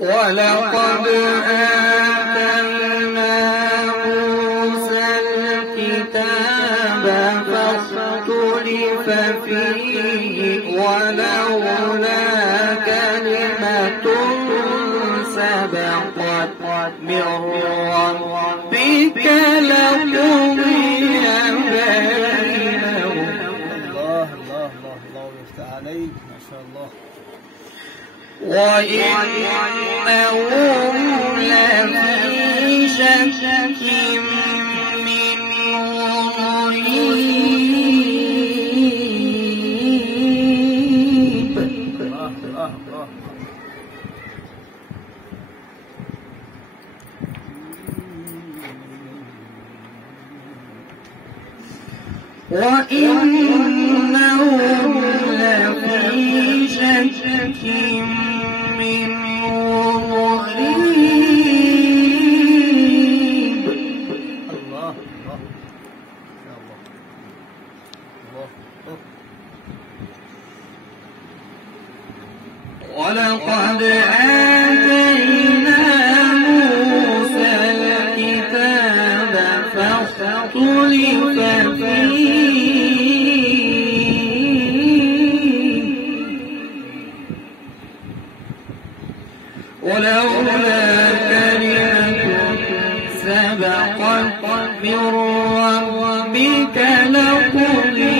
ولقد آتينا موسى الكتاب فاختلف فيه ولولا كلمة سبقت من ربك لقضي بينهم. الله يفتح عليك ما شاء الله. وإنهم لفي شك منه مريب. وإنهم لفي شك منه مريب. الله ولقد آتينا موسى الكتاب فاختلف فيه ولولا كلمة سبقت من ربك لقضي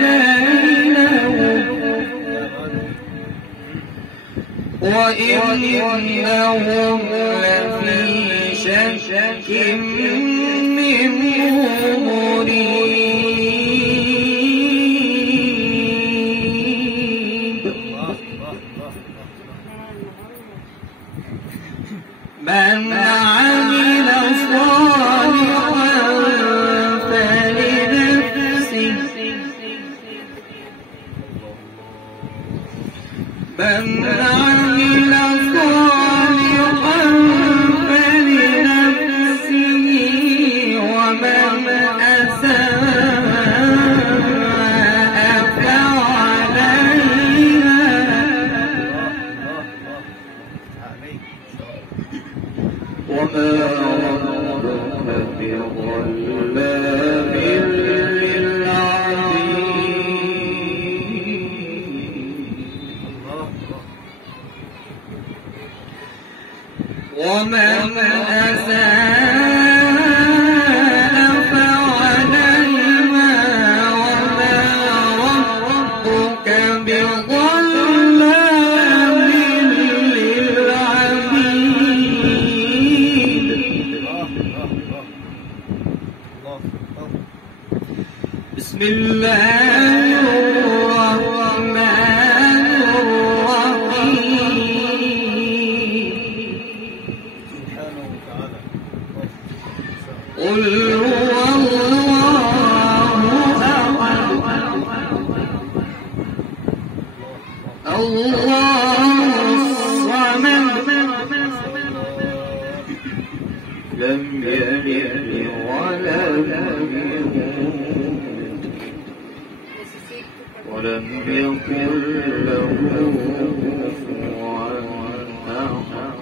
بينهم وإنهم لفي شك منه مريب. من عمل صالحا فلنفسه من عمل صالحا فلنفسه ومن أساء فعليها وما ربك بظلام ومن أساء فعليها وما ربك بظلام للعبيد. بسم الله الرحمن الرحيم. قل هو الله أحد الله الصمد لم يلد ولم يولد ولم يكن له كفوا أحد.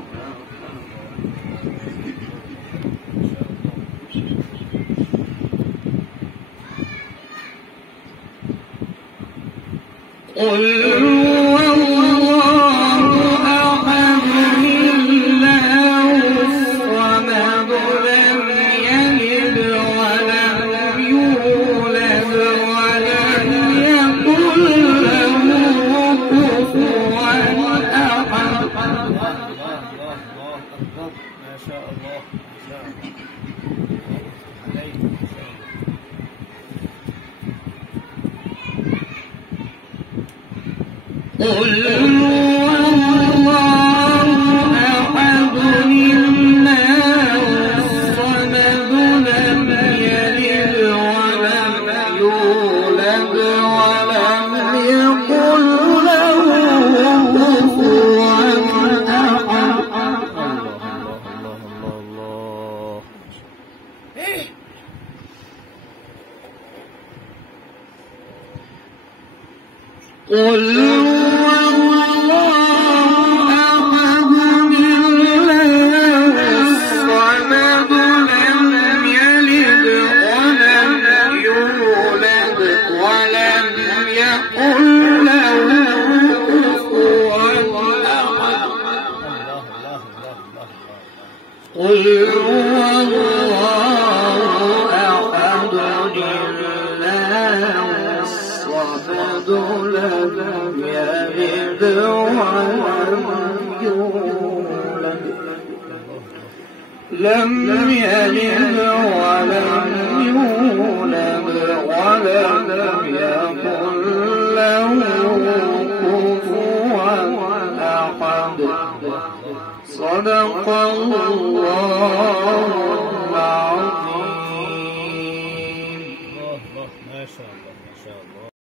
قل هو الله أحد الله الصمد لم يلد ولم يولد ولم يكن له كفوا أحد. ما شاء الله. قل هو الله أحد الله الصمد لم يلد ولم يولد ولم يكن له كفوا أحد. قل هو الله أحد الصمد لم يلد ولم يولد لم يلد ولم يولد ولم يكن له كفوا أحد. صدق الله